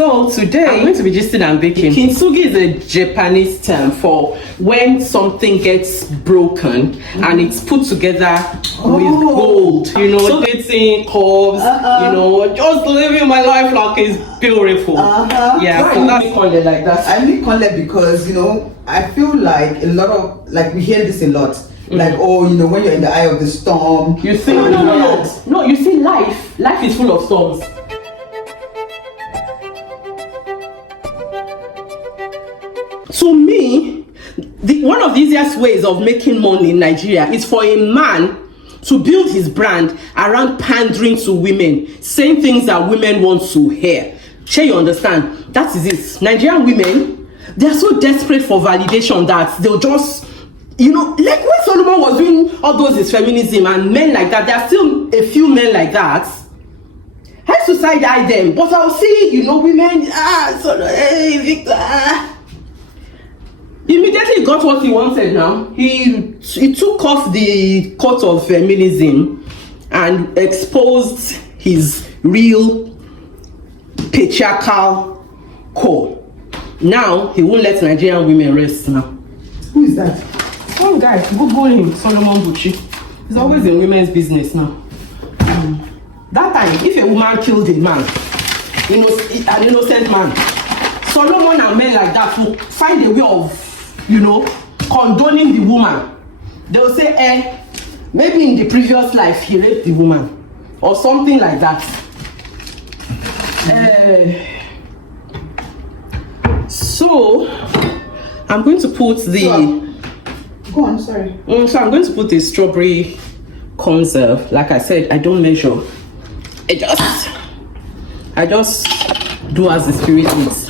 So today I'm going to be gisting and baking. Kintsugi is a Japanese term for when something gets broken and it's put together with gold. You know, so dating curves. You know, just living my life like it's beautiful. Yeah, so so that's Konle like that. I make Konle because I feel like a lot of we hear this a lot. Like, when you're in the eye of the storm, you see, no, you see, life is full of storms. To me, one of the easiest ways of making money in Nigeria is for a man to build his brand around pandering to women, saying things that women want to hear. Sure, you understand? That is it. Nigerian women, they are so desperate for validation that they'll just, like when Solomon was doing all those his feminism and men like that, there are still a few men like that. I used to side eye them, but I'll see, women, Victor. Immediately got what he wanted now. He took off the coat of feminism and exposed his real patriarchal core. Now he won't let Nigerian women rest now. Who is that? One guy, Google him, Solomon Buchi. He's always in women's business now. That time, if a woman killed a man, an innocent man, Solomon and men like that will find a way of condoning the woman. They'll say, maybe in the previous life he raped the woman or something like that. So I'm going to put the go on, sorry. So I'm going to put the strawberry conserve. Like I said, I don't measure. I just do as the spirit needs.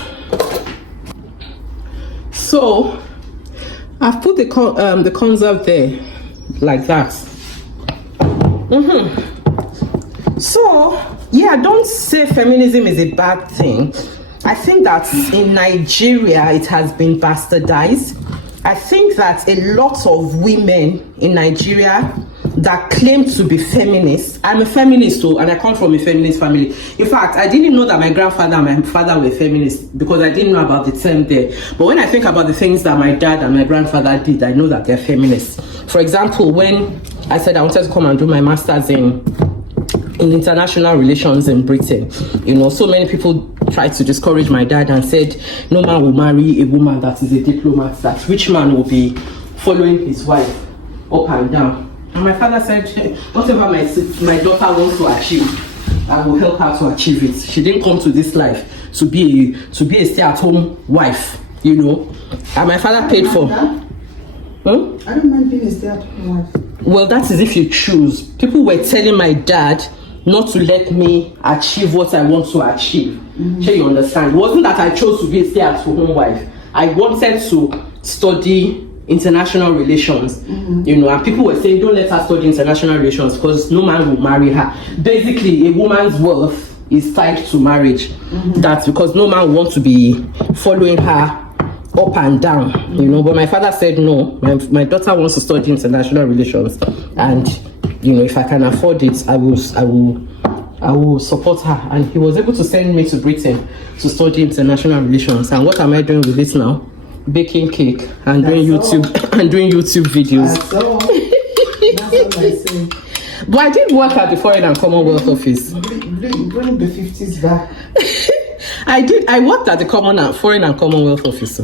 So I've put the conserve there like that. So yeah, don't say feminism is a bad thing. I think that in Nigeria it has been bastardized. I think that a lot of women in Nigeria that claim to be feminists, I'm a feminist too, and I come from a feminist family. In fact, I didn't know that my grandfather and my father were feminists because I didn't know about the term there. But when I think about the things that my dad and my grandfather did, I know that they're feminists. For example, when I said I wanted to come and do my master's in international relations in Britain, so many people tried to discourage my dad and said no man will marry a woman that is a diplomat, that rich man will be following his wife up and down. And my father said, whatever my daughter wants to achieve, I will help her to achieve it. She didn't come to this life to be a stay-at-home wife, And my father paid for. I don't mind being a stay-at-home wife. Well, that is if you choose. People were telling my dad not to let me achieve what I want to achieve. Sure, you understand? It wasn't that I chose to be a stay-at-home wife. I wanted to study international relations, and people were saying don't let her study international relations because no man will marry her. Basically, a woman's worth is tied to marriage. That's because no man wants to be following her up and down, But my father said no. My daughter wants to study international relations, and if I can afford it, I will support her. And he was able to send me to Britain to study international relations. And what am I doing with it now? Baking cake and doing YouTube and doing YouTube videos. That's all I say. But I did work at the Foreign and Commonwealth Office. Bring the 50s back. I worked at the Foreign and Commonwealth Office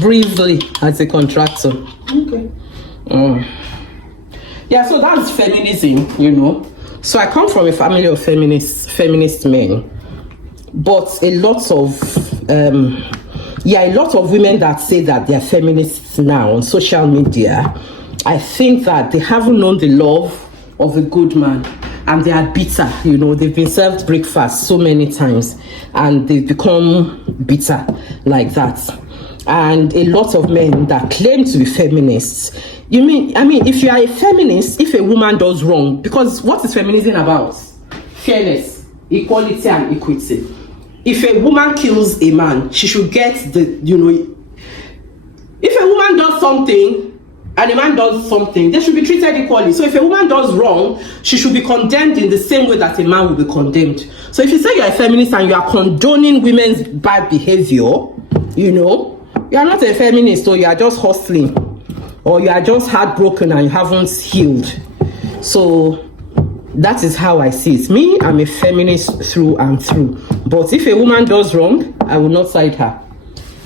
briefly as a contractor. Okay. Yeah, so that's feminism, So I come from a family of feminist men, but a lot of women that say that they're feminists now on social media, I think that they haven't known the love of a good man and they are bitter. They've been served breakfast so many times and they've become bitter like that. And a lot of men that claim to be feminists, if you are a feminist, if a woman does wrong, because what is feminism about? Fairness, equality and equity. If a woman kills a man, she should get if a woman does something and a man does something, they should be treated equally. So if a woman does wrong, she should be condemned in the same way that a man will be condemned. So if you say you're a feminist and you are condoning women's bad behavior, you know, you are not a feminist, or you are just hustling, or you are just heartbroken and you haven't healed. So that is how I see it. Me, I'm a feminist through and through. But if a woman does wrong, I will not side her.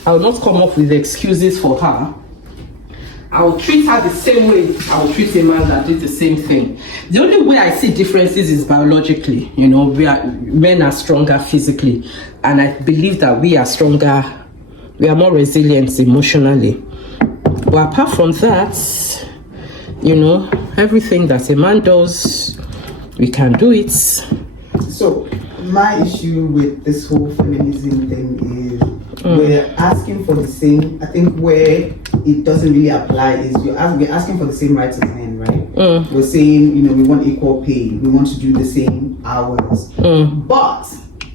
I will not come up with excuses for her. I will treat her the same way I will treat a man that did the same thing. The only way I see differences is biologically. You know, men are stronger physically, and I believe that we are stronger, we are more resilient emotionally. But apart from that, you know, everything that a man does, we can do it. So my issue with this whole feminism thing is we're asking for the same. I think where it doesn't really apply is we're asking for the same rights as men, right? We're saying, you know, we want equal pay, we want to do the same hours, but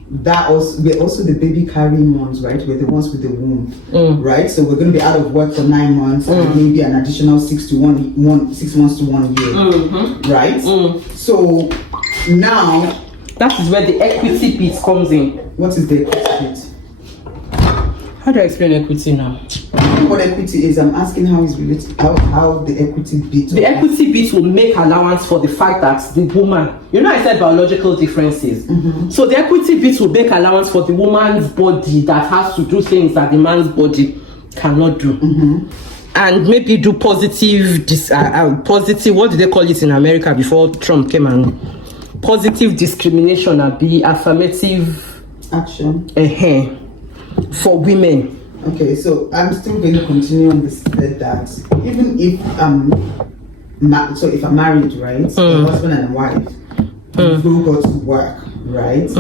that also, we're also the baby carrying ones, right? We're the ones with the womb, right? So we're going to be out of work for 9 months and maybe an additional 6 months to 1 year, right? So now that is where the equity piece comes in. What is the equity bit? How do I explain equity now? What equity is? I'm asking how is related, how the equity bit. The equity bit will make allowance for the fact that the woman, you know, I said biological differences. So the equity bit will make allowance for the woman's body that has to do things that the man's body cannot do. And maybe do positive, what did they call it in America before Trump came, and positive discrimination and be affirmative action for women. Okay, so I'm still going to continue on this thread that even if if I'm married, right, a husband and a wife, who go to work, right,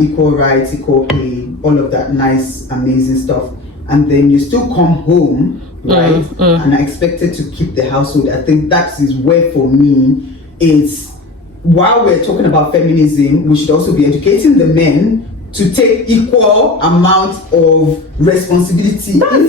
equal rights, equal pay, all of that nice, amazing stuff, and then you still come home, right, and are expected to keep the household. I think that is where, for me, is while we're talking about feminism, we should also be educating the men to take equal amount of responsibility. That's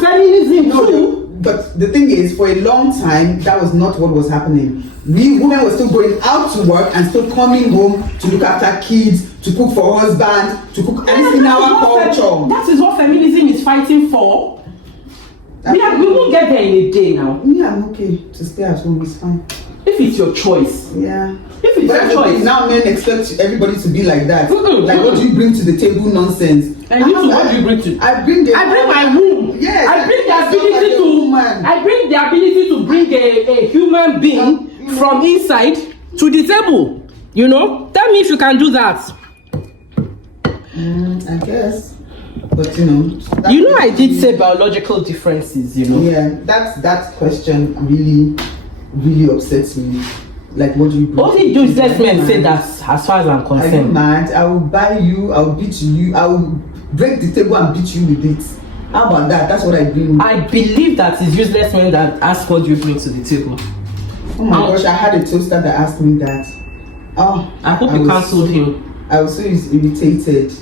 feminism too. But the thing is, for a long time, that was not what was happening. We women were still going out to work and still coming home to look after kids, to cook for husband, to cook in our culture. That is what feminism is fighting for. We won't get there in a day now. Yeah, I'm okay to stay at home, it's fine. If it's your choice. Yeah. If it's your choice. Now men expect everybody to be like that. Like, what do you bring to the table? Nonsense. And what do you bring to? I bring my womb. Yes. I bring the ability to bring a human being from inside to the table. You know? Tell me if you can do that. I guess. But you know, I did say biological differences, you know. Yeah, that question really upsets me. Like, what do you bring? Only useless men say that, as far as I'm concerned. Are you mad? I will buy you, I will beat you, I will break the table and beat you with it. How about that? That's what I bring. I believe that it's useless men that ask what do you bring to the table. Oh my gosh, I had a toaster that asked me that. Oh, I hope you cancelled him. I was so irritated.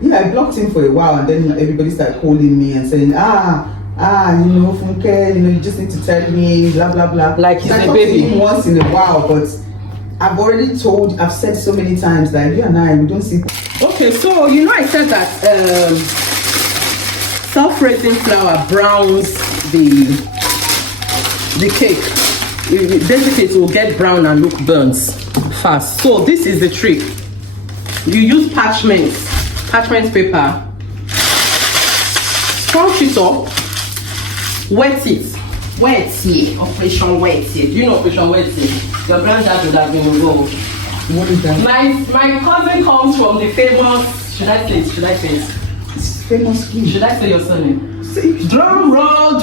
Yeah, I blocked him for a while, and then everybody started calling me and saying, Funke, you just need to tell me, blah blah blah. Like he's I a baby. To him once in a while, but I've said so many times that you and I, we don't see. Okay, so I said that self-raising flour browns the cake. Basically, it will get brown and look burnt fast. So this is the trick. You use parchment paper, crunch it up, wet it, operation wet it. You know operation wet it. Your granddad would have been involved. What is that? My cousin comes from the famous, should I say it? It's famous food. Should I say your surname? Drum roll.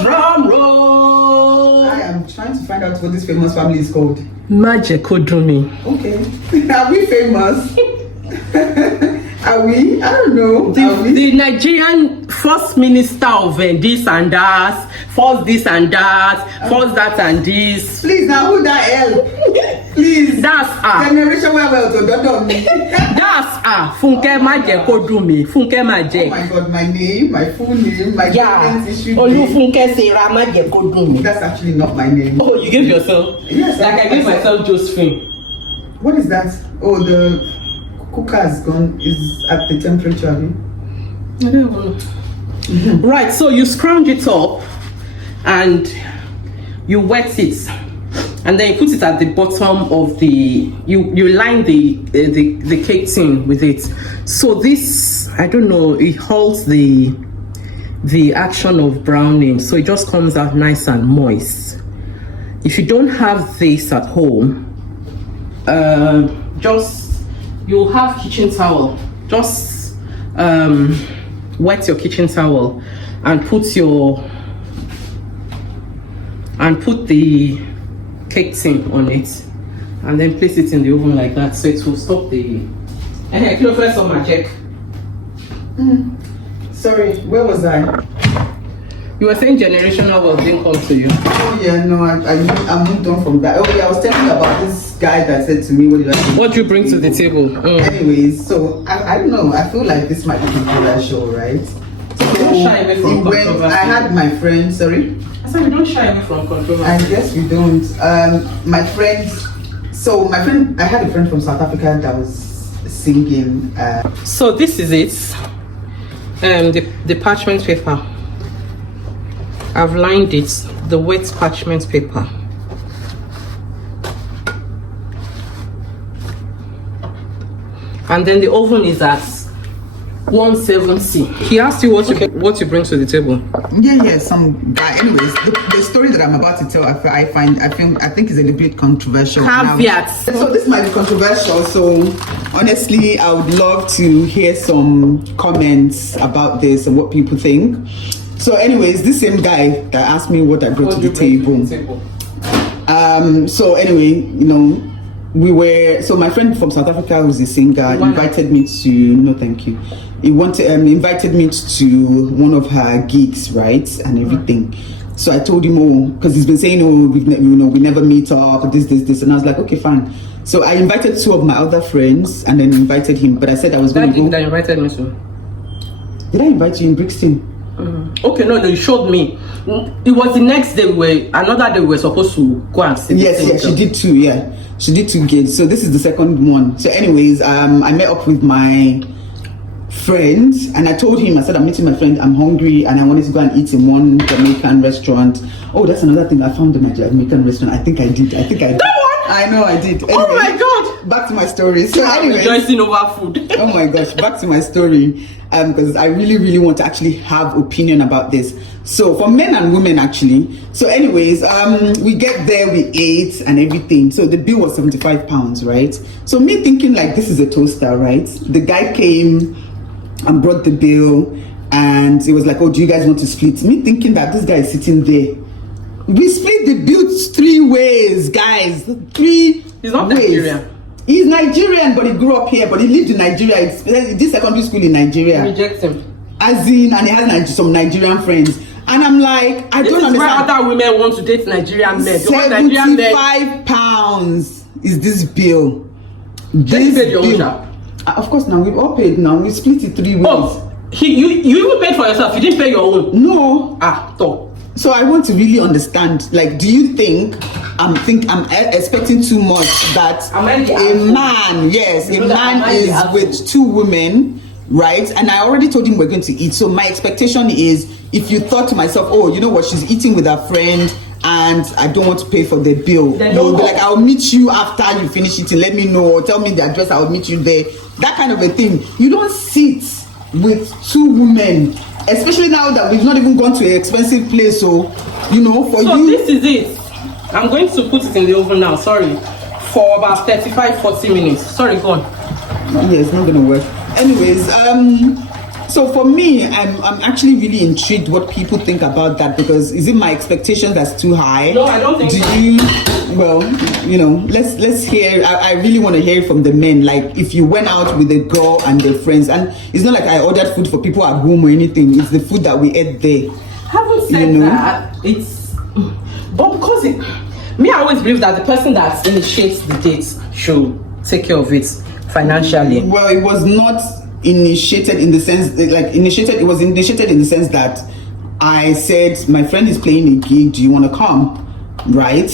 I am trying to find out what this famous family is called. Majekodumi. Okay. Are we famous? Are we? I don't know. The Nigerian first minister of this and that, first this and that, first that and this. Please, now who that help? Please. That's Generation well to don't me. That's Funke ma je ko dun mi. Funke ma je. Oh my God, my name, my full name, my parents issued Olu name. Funke Sarah ma je ko dun mi. That's actually not my name. Oh, you gave yourself? Yes. Like I gave myself Josephine. What is that? Oh, the cooker is gone. Is at the temperature. I don't know. Right, so you scrounge it up and you wet it, and then you put it at the bottom of the. You line the cake tin with it. So this, I don't know, it holds the action of browning, so it just comes out nice and moist. If you don't have this at home, you'll have kitchen towel. Just wet your kitchen towel and put the cake tin on it, and then place it in the oven like that, so it will stop the. Sorry, where was I? You were saying generational wealth didn't come to you. Oh yeah, no, I moved on from that. Oh yeah, I was telling you about this guy that said to me, What do you bring to the table? Anyways, so I don't know, I feel like this might be controversial, right? So Don't shy away from controversy. I had my friend, sorry? I said we don't shy away from controversy. I guess we don't. My friend, I had a friend from South Africa that was singing. So this is it. The parchment paper. I've lined it, the wet parchment paper. And then the oven is at 170. He asked you what you bring to the table. Yeah, some guy. Anyways, the story that I'm about to tell, I think is a little bit controversial. Caveats. So this might be controversial. So honestly, I would love to hear some comments about this and what people think. So anyways, this same guy that asked me what I brought to the table. So anyway, my friend from South Africa, who's a singer, invited me to. No, thank you. He invited me to one of her gigs, right, and everything. So I told him, because he's been saying, we never meet up, this, and I was like, okay, fine. So I invited two of my other friends and then invited him. But I said I was going to go. That invited me to. Did I invite you in Brixton? Okay, no, you showed me. It was the next day another day we were supposed to go and see. Yes, she did two. Yeah, she did two gigs. So this is the second one. So, anyways, I met up with my friend and I told him, I said, I'm meeting my friend. I'm hungry and I wanted to go and eat in one Jamaican restaurant. Oh, that's another thing. I found a Jamaican restaurant. I think I did. That one. I know I did. Anyway, oh my God! Back to my story. So, anyway, rejoicing over food. Oh my gosh! Back to my story. Because I really, really want to actually have opinion about this. So for men and women actually. So anyways, we get there, we ate and everything. So the bill was £75, right? So me thinking like this is a toaster, right? The guy came and brought the bill and it was like, oh, do you guys want to split? Me thinking that this guy is sitting there. We split the bill 3 ways, guys. 3 He's not ways. Nigerian. He's Nigerian, but he grew up here, but he lived in Nigeria. He did secondary school in Nigeria. Reject him. And he has some Nigerian friends. And I'm like, I don't understand. This is why other women want to date Nigerian men. £75 is this bill. This paid your own share. Of course, now we've all paid now. We split it 3 ways. Oh, you even paid for yourself. You didn't pay your own. No. So I want to really understand, like, do you think I'm expecting too much that a man is with 2 women, right? And I already told him we're going to eat. So my expectation is, if you thought to myself, oh, you know what, she's eating with her friend and I don't want to pay for the bill. You'll be like, I'll meet you after you finish eating. Let me know, or tell me the address, I'll meet you there. That kind of a thing. You don't sit with 2 women. Especially now that we've not even gone to an expensive place, so this is it. I'm going to put it in the oven now, sorry, for about 35-40 minutes. Sorry, go on. Yeah, it's not gonna work. Anyways, so for me, I'm actually really intrigued what people think about that, because is it my expectation that's too high? No, I don't think so. Well, let's hear. I really want to hear from the men. Like, if you went out with a girl and their friends, and it's not like I ordered food for people at home or anything. It's the food that we ate there. Haven't said that. It's, but because Me, I always believe that the person that initiates the dates should take care of it financially. Well, it was not initiated in the sense it was initiated in the sense that I said, my friend is playing a gig, do you want to come? Right?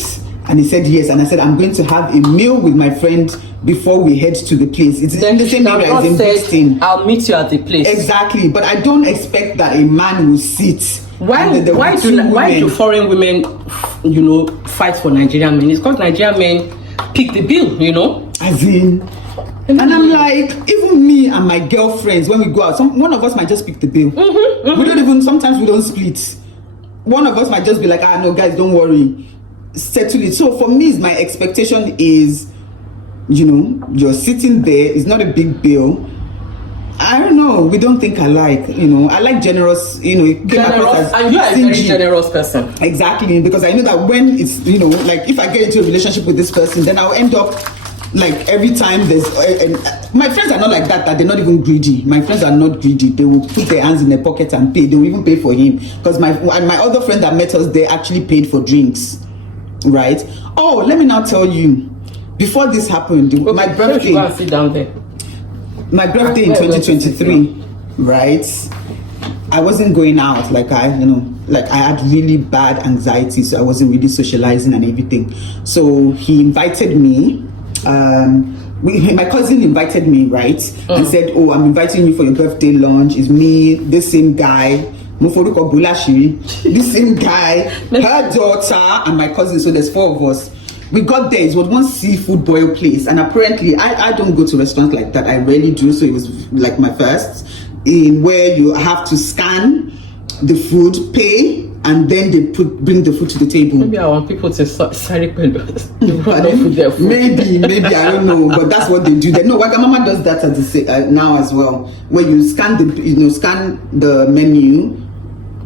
And he said yes, and I said I'm going to have a meal with my friend before we head to the place. It's then the same area as investing. I'll meet you at the place. Exactly, but I don't expect that a man will sit. Why do foreign women, fight for Nigerian men? It's because Nigerian men pick the bill, As in, and I'm like, even me and my girlfriends, when we go out, one of us might just pick the bill. We don't even, sometimes we don't split. One of us might just be like, no, guys, don't worry, settle it. So for me, my expectation is, you're sitting there, it's not a big bill. I don't know, we don't think alike, I like generous, and you are a very generous person. Exactly, because I know that when it's, like if I get into a relationship with this person, then I'll end up like every time there's my friends are not like that they're not even greedy. My friends are not greedy. They will put their hands in their pocket and pay. They will even pay for him, because my other friend that met us, they actually paid for drinks, right? Oh, let me now tell you, before this happened, okay, my birthday, go and sit down there. My birthday in 2023, right? I wasn't going out, like I had really bad anxiety, so I wasn't really socializing and everything. So he invited me. My cousin invited me, right? And said, "Oh, I'm inviting you for your birthday lunch. It's me, this same guy, Moforuko Bulashi, this same guy, her daughter, and my cousin. So there's 4 of us." We got there. It was one seafood boil place, and apparently I don't go to restaurants like that. I rarely do, so it was like my first, in where you have to scan the food, pay, and then they bring the food to the table. Maybe I want people to sorry, maybe I don't know, but that's what they do. No, Wagamama does that now as well, where you scan the menu.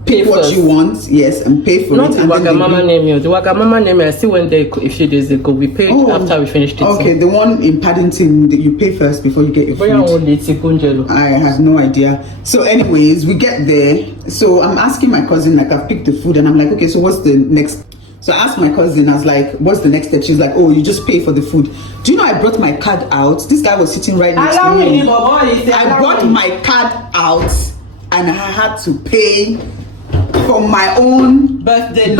Pick what you want, yes, and pay for Not it. Not the Wagamama name. The Wagamama name, I still went there a few days ago. We paid after we finished it. Okay, the one in Paddington, that you pay first before you get your food. I have no idea. So anyways, we get there. So I'm asking my cousin, like, I've picked the food, and I'm like, okay, so what's the next? So I asked my cousin, I was like, what's the next step? She's like, oh, you just pay for the food. Do you know I brought my card out? This guy was sitting right next to me. I brought my card out, and I had to pay for my own birthday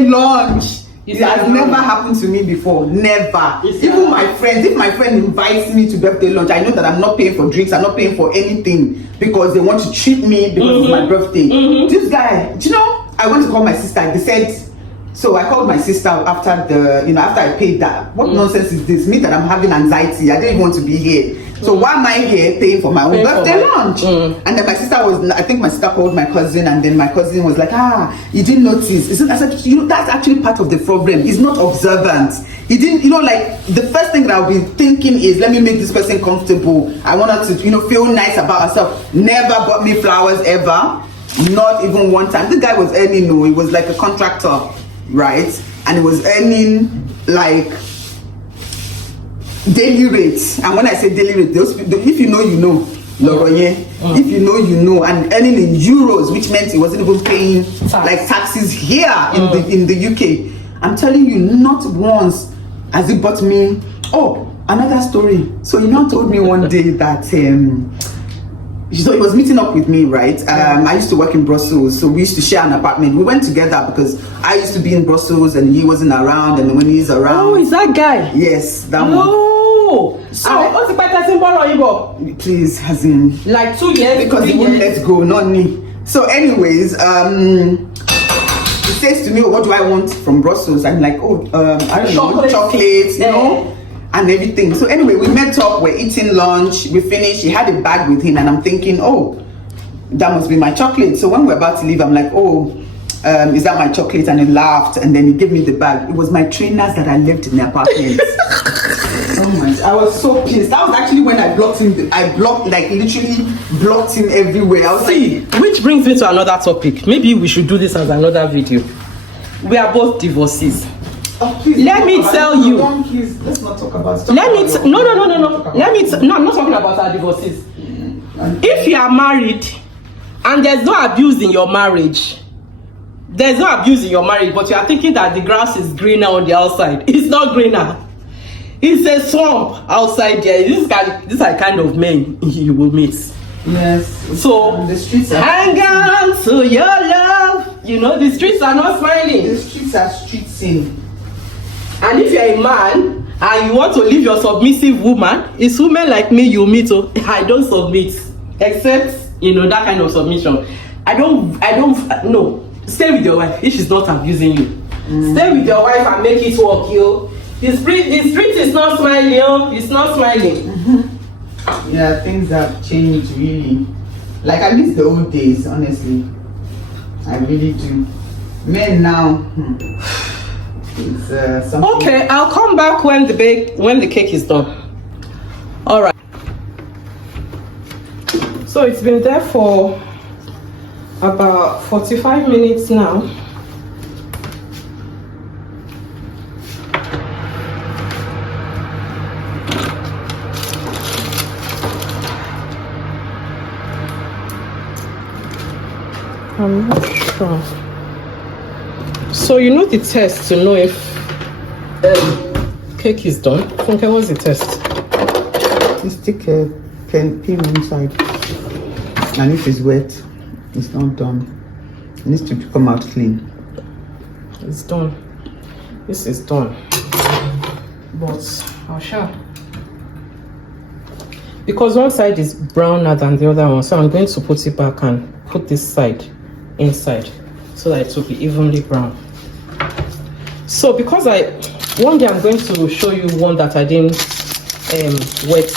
lunch. It has never happened to me before. Never. Even my friends, if my friend invites me to birthday lunch, I know that I'm not paying for drinks, I'm not paying for anything, because they want to treat me because it's my birthday. This guy, do you know, I went to call my sister. They said, so I called my sister after after I paid that. What nonsense is this? Me that I'm having anxiety. I didn't even want to be here. So why am I here paying for my own birthday lunch? And then my sister I think my sister called my cousin, and then my cousin was like, you didn't notice. I said, that's actually part of the problem. He's not observant. He didn't, like, the first thing that I'll be thinking is, let me make this person comfortable. I want her to, feel nice about herself. Never bought me flowers ever. Not even one time. This guy was earning, he was like a contractor, right? And he was earning like daily rates. And when I say daily rate, if you know, you know. If you know, you know. And earning in euros, which meant he wasn't even paying like taxes here in the UK. I'm telling you, not once has he bought me. Oh, another story. So he now told me one day that so he was meeting up with me, right? I used to work in Brussels, so we used to share an apartment. We went together because I used to be in Brussels and he wasn't around, and when he's around... Oh, is that guy? Yes, that one. Oh! So, what's the better please, has in... Like 2 years? Because he won't let go, not me. So anyways, he says to me, what do I want from Brussels? I'm like, I don't know, chocolates, and everything. So anyway, we met up, we're eating lunch, we finished, he had a bag with him, and I'm thinking, that must be my chocolate. So when we're about to leave, I'm like, is that my chocolate? And he laughed, and then he gave me the bag. It was my trainers that I left in the apartment. Oh my, I was so pissed. That was actually when I blocked him. Literally blocked him everywhere. I was which brings me to another topic. Maybe we should do this as another video. We are both divorcees. Let me tell you. Let's not talk about it. No, I'm not talking about our divorces. If you are married and there's no abuse in your marriage, there's no abuse in your marriage, but you are thinking that the grass is greener on the outside. It's not greener. It's a swamp outside there. These are kind of men you will meet. Yes. So the streets are hang on to your love. You know, the streets are not smiling. the streets are street scene. And if you're a man and you want to leave your submissive woman, it's women like me you meet. Oh, I don't submit, except that kind of submission. I don't no. Stay with your wife if she's not abusing you. Stay with your wife and make it work, yo. The street is not smiling, yo. It's not smiling. Yeah, things have changed really. Like I miss the old days, honestly. I really do. Men now, it's something. Okay, I'll come back when the cake is done. All right. So it's been there for about 45 minutes now. I'm not sure. So the test to know if cake is done. Funke, what's the test? You stick a pin inside, and if it's wet, it's not done. It needs to come out clean. It's done. This is done. But I'll show. Because one side is browner than the other one, so I'm going to put it back and put this side inside so that it will be evenly brown. So because one day I'm going to show you one that I didn't wet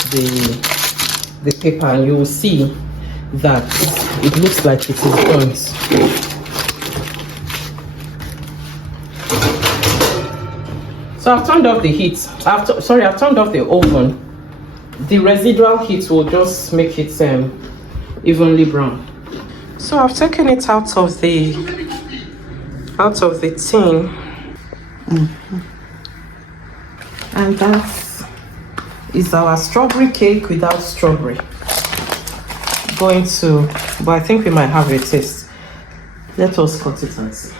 the paper, and you will see that it looks like it is burnt. So I've turned off the heat. I've turned off the oven. The residual heat will just make it evenly brown. So I've taken it out of the tin. And that is our strawberry cake without strawberry. But I think we might have a taste. Let us cut it and see.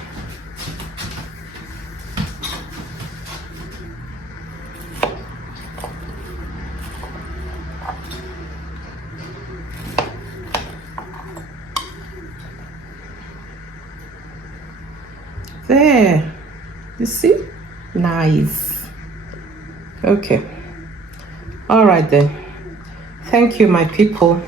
There, you see? Nice. Okay. All right then. Thank you, my people.